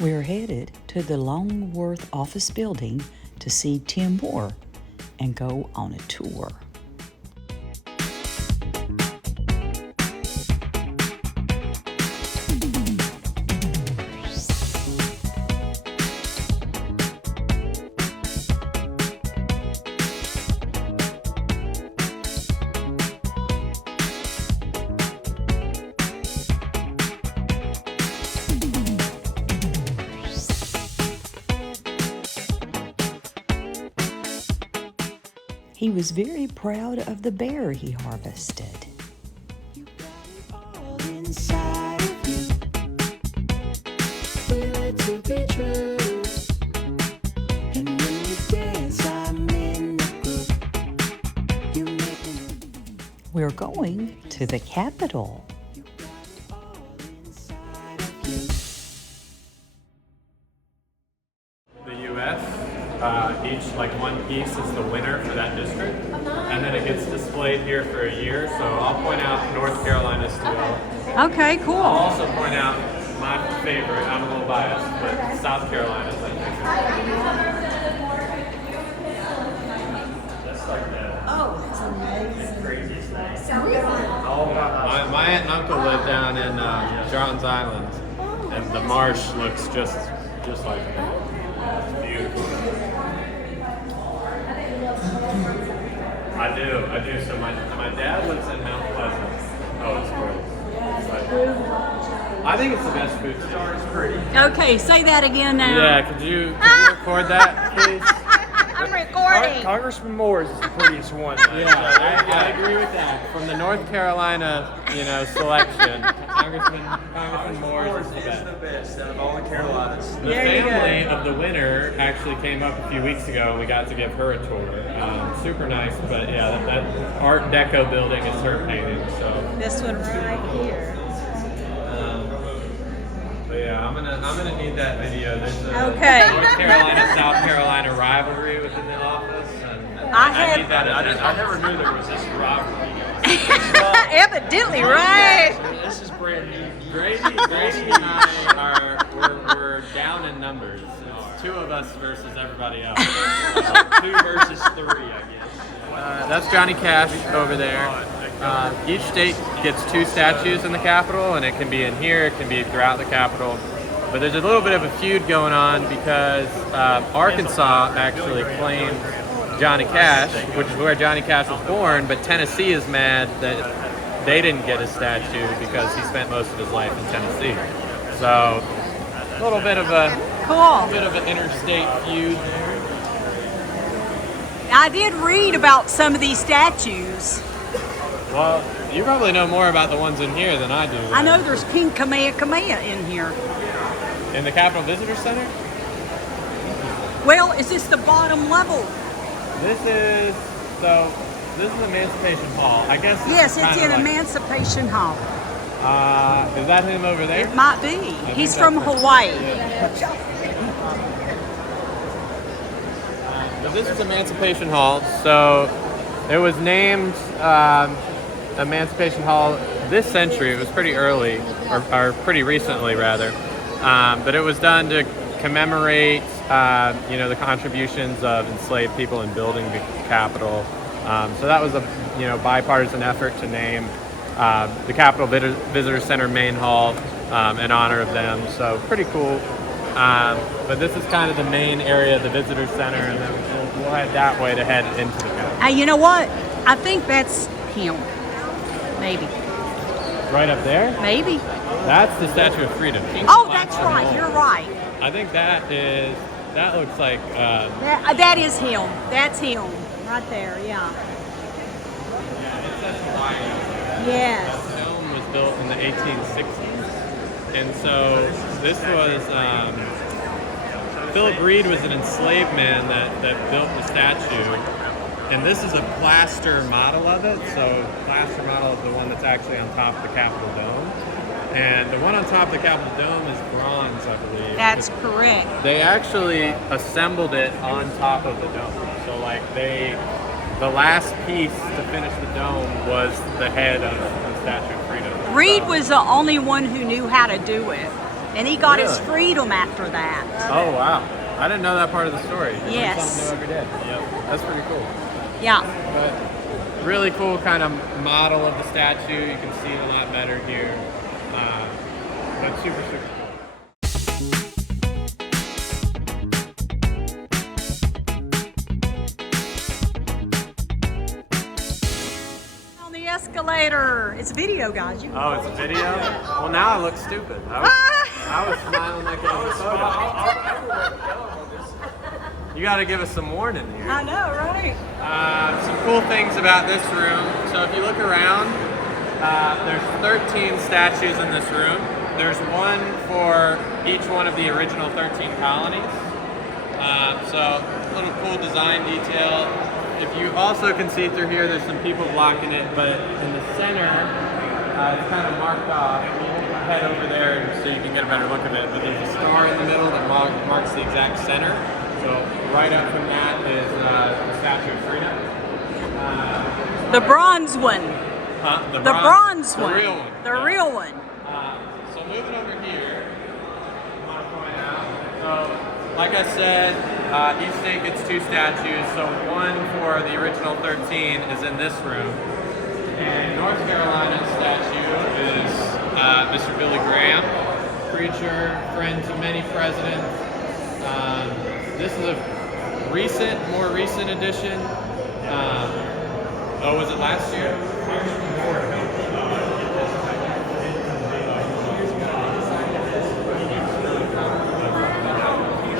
We're headed to the Longworth office building to see Tim Moore and go on a tour. He was very proud of the bear he harvested. We're going to the Capitol. The U.S. Each, like one piece is the winner for that district, and then it gets displayed here for a year. So I'll point out North Carolina's still. Okay, cool. I'll also point out my favorite. I'm a little biased, but South Carolina's I think. That's like that. Oh, that's amazing. Crazy thing. My aunt and uncle live down in Johns Island, and the marsh looks just like that. It's beautiful. I do. So my dad lives in Mount Pleasant. Oh, it's great. It's like, I think it's the best food city. It's pretty. Okay, say that again now. Yeah, could you record that, please? I'm recording. Congressman Moore's is the prettiest one. Yeah, I agree with that. From the North Carolina, selection, Congressman Moore's is the best. the best out of all the Carolinas. The family of the winner actually came up a few weeks ago, and we got to give her a tour. Super nice, but yeah, that Art Deco building is her painting. So This one right here. but yeah, I'm gonna need that video. There's a Okay. North Carolina South Carolina rivalry within the office, and I need that. I never knew there was this rivalry. Evidently, right? This is brand new. Grady and I we're down in numbers. It's two of us versus everybody else. 2 versus 3, I guess. That's Johnny Cash over there. Each state gets 2 statues in the Capitol, and it can be in here, it can be throughout the Capitol. But there's a little bit of a feud going on because Arkansas actually claimed Johnny Cash, which is where Johnny Cash was born, but Tennessee is mad that they didn't get his statue because he spent most of his life in Tennessee. So a little bit of an interstate feud there. I did read about some of these statues. Well, you probably know more about the ones in here than I do. I know there's King Kamehameha in here. In the Capitol Visitor Center? Well, is this the bottom level? This is Emancipation Hall. I guess. Yes, it's in Emancipation Hall. Is that him over there? It might be. He's from Hawaii. But this is Emancipation Hall. So it was named Emancipation Hall this century. It was pretty early, or pretty recently rather. But it was done to commemorate, the contributions of enslaved people in building the Capitol. So that was a, bipartisan effort to name the Capitol Visitor Center main hall in honor of them. So pretty cool. But this is kind of the main area of the Visitor Center, and then we'll head that way to head into the Capitol. Hey, you know what? I think that's him. Maybe. Right up there? Maybe. That's the Statue of Freedom. Oh, that's right. You're right. I think that looks like... That is him. That's him. Right there, yeah. It says Hawaii. Yes. The dome was built in the 1860s. And so this was... Philip Reed was an enslaved man that built the statue. And this is a plaster model of it. So plaster model of the one that's actually on top of the Capitol Dome. And the one on top of the Capitol Dome is bronze, I believe. That's correct. They actually assembled it on top of the dome. So the last piece to finish the dome was the head of the Statue of Freedom. Reed was the only one who knew how to do it. And he got his Really? freedom after that. Oh wow, I didn't know that part of the story. Learn Yes. something new every day. Yep, that's pretty cool. Yeah. But really cool kind of model of the statue. You can see it a lot better here. But super cool. On the escalator. It's a video, guys. You can Oh, it's a video? Well, now I look stupid. I was smiling like it was a photo. You gotta give us some warning here. I know, right? Some cool things about this room. So if you look around, there's 13 statues in this room. There's one for each one of the original 13 colonies. So a little cool design detail. If you also can see through here, there's some people blocking it, but in the center, it's kind of marked off. Head over there so you can get a better look of it. But there's a star in the middle that marks the exact center. So right up from that is the Statue of Freedom. The bronze one. Huh? The bronze one. The real one. The real one. So moving over here, I want to point out. So, like I said, each state gets 2 statues. So one for the original 13 is in this room. And North Carolina's statue is Mr. Billy Graham, preacher, friend to many presidents. This is a more recent edition. Was it last year?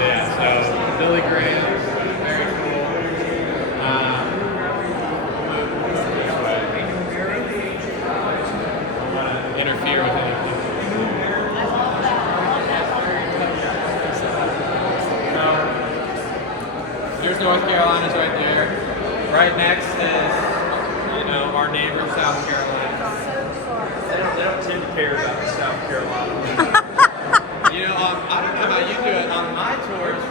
Yeah, so Billy Graham, very cool. Interfere with anything. So, here's North Carolina's right there. Right next is, our neighbor, South Carolina. They don't tend to care about South Carolina. I don't know how you do it. On my tours,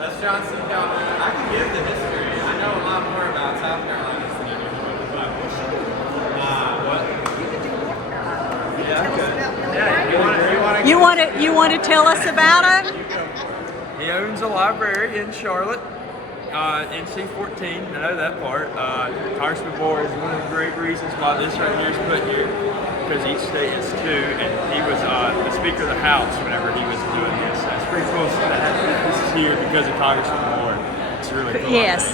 that's John C. Calhoun. I can give the history. I know a lot more about South Carolina than I do about the Bible. What? Yeah, okay. Yeah, You want to tell us about it? He owns a library in Charlotte, NC-14. I know that part. Congressman Bohr is one of the great reasons why this right here is put here, because each state is 2, and he was the Speaker of the House whenever he was doing this. That's pretty cool. So this is here because of Congressman Bohr. It's really cool. Yes.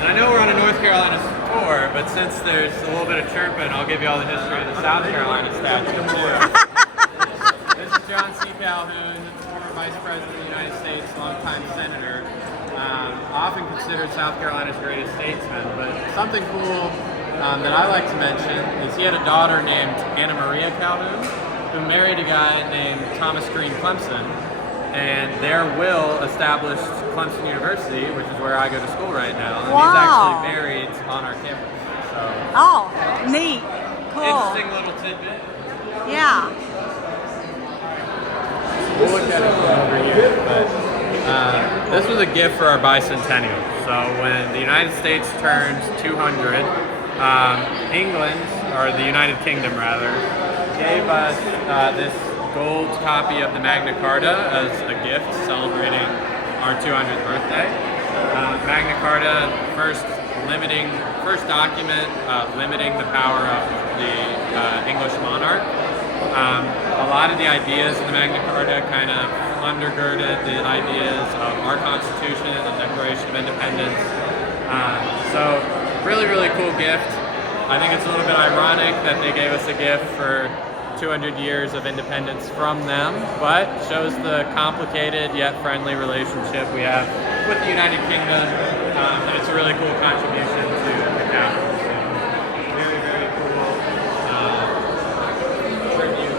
And I know we're on a North Carolina tour, but since there's a little bit of chirping, I'll give you all the history of the South Carolina statue too. This is John C. Calhoun, former Vice President of the United States, longtime senator, often considered South Carolina's greatest statesman. But something cool that I like to mention is he had a daughter named Anna Maria Calhoun, who married a guy named Thomas Green Clemson, and their will established Clemson University, which is where I go to school right now. And he's actually married on our campus. So, Oh, neat. Cool. interesting little tidbit. Yeah. We'll look at it from over here. But this was a gift for our bicentennial. So when the United States turns 200, England, or the United Kingdom rather, gave us this gold copy of the Magna Carta as a gift celebrating our 200th birthday. Magna Carta, first document limiting the power of the English monarch. A lot of the ideas in the Magna Carta kind of undergirded the ideas of our Constitution and the Declaration of Independence. So really, really cool gift. I think it's a little bit ironic that they gave us a gift for 200 years of independence from them, but shows the complicated yet friendly relationship we have with the United Kingdom, and it's a really cool contribution to the capital. So very, very cool tribute.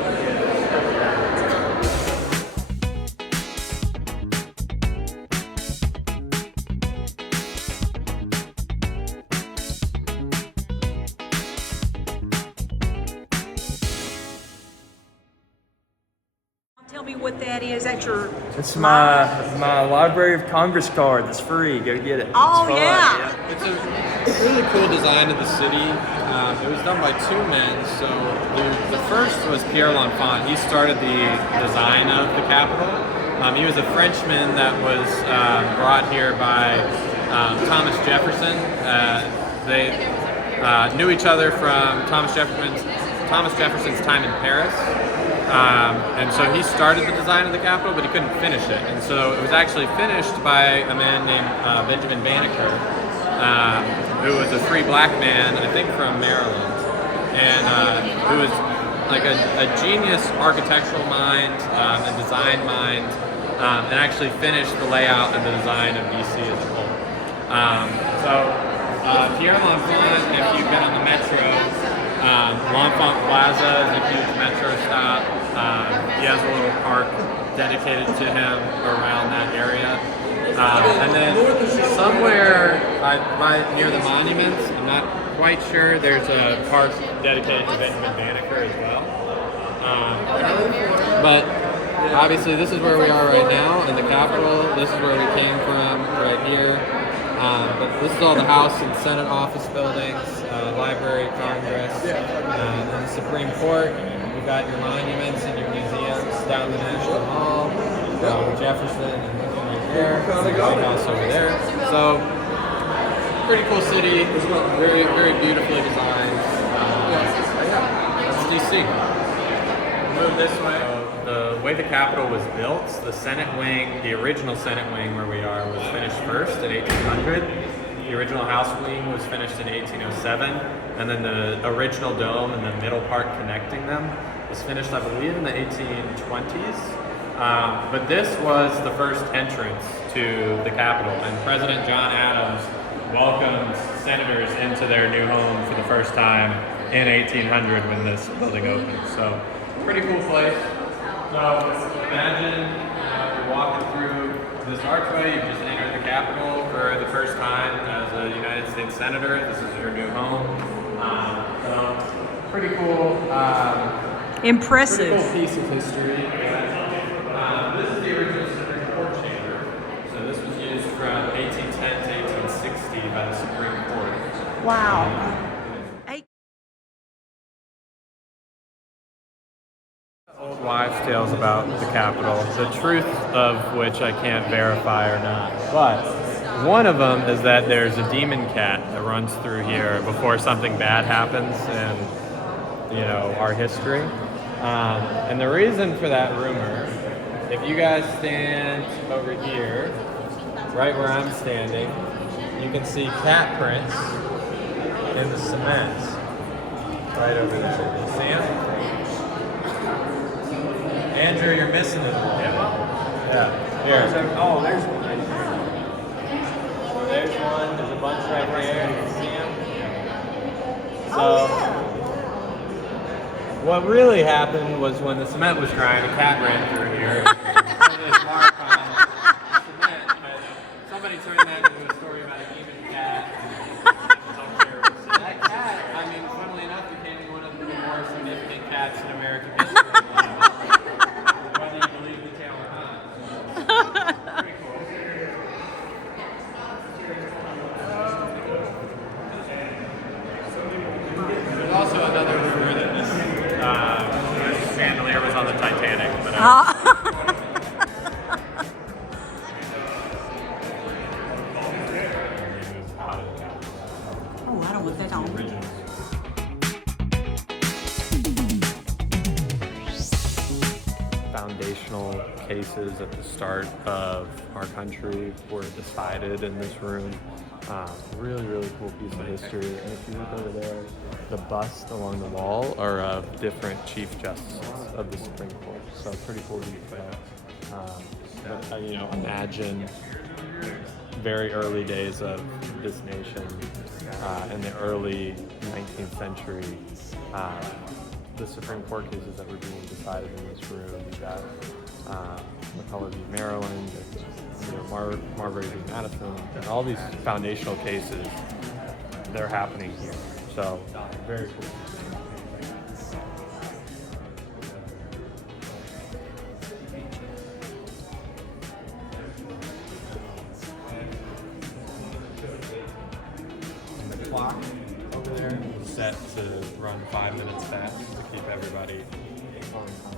Tell tell me what that is? That's your. It's my Library of Congress card. That's free. Go get it. Oh, It's fun. yeah. It's a really cool design of the city. It was done by two men. So the first was Pierre L'Enfant. He started the design of the Capitol. He was a Frenchman that was brought here by Thomas Jefferson. They knew each other from Thomas Jefferson's time in Paris. And so he started the design of the Capitol, but he couldn't finish it. And so it was actually finished by a man named Benjamin Banneker, who was a free black man, I think from Maryland, and who was like a genius architectural mind and design mind, and actually finished the layout and the design of DC as a whole. Pierre L'Enfant, if you've been on the metro, L'Enfant Plaza is a huge metro stop. He has a little park dedicated to him around that area. And then somewhere near the monuments, I'm not quite sure, there's a park dedicated to Benjamin Banneker as well. But obviously this is where we are right now in the Capitol. This is where we came from, right here. But this is all the House and Senate office buildings, Library of Congress, and the Supreme Court. You've got your monuments and your museums down the National Mall, Jefferson and Lincoln right there, the White House over there. So, pretty cool city, very, very beautifully designed. That's DC. Move this way. The way the Capitol was built, the Senate wing, the original Senate wing where we are, was finished first in 1800. The original House wing was finished in 1807, and then the original dome and the middle part connecting them was finished, I believe, in the 1820s. But this was the first entrance to the Capitol, and President John Adams welcomed senators into their new home for the first time in 1800 when this building opened. So, pretty cool place. So imagine you're walking through this archway, you've just entered the Capitol for the first time as a United States Senator. This is your new home. So pretty cool. Impressive. Pretty cool piece of history. This is the original Supreme Court chamber. So this was used from 1810 to 1860 by the Supreme Court. Wow. Old wives' tales about the Capitol, the truth of which I can't verify or not. But one of them is that there's a demon cat that runs through here before something bad happens in, our history. And the reason for that rumor, if you guys stand over here, right where I'm standing, you can see cat prints in the cement. Right over there. You see them? Andrew, you're missing it. Yeah. Here. There's one. There's one. There's a bunch right there. You can see them. So, what really happened was when the cement was drying, a cat ran through here. This mark on the cement, but somebody turned that into a story about a demon cat. That cat, funnily enough, became one of the more significant cats in American history. Also another rumor that this chandelier was on the Titanic. But Oh, I don't want that on. Foundational cases at the start of our country were decided in this room. Really, really cool piece of history. And if you look over there, the busts along the wall are of different Chief Justices of the Supreme Court. So pretty cool detail. Imagine very early days of this nation in the early 19th century. The Supreme Court cases that were being decided in this room. You got McCulloch v. Maryland, Marbury v. Madison, and all these foundational cases, they're happening here. So, very cool. run 5 minutes fast to keep everybody on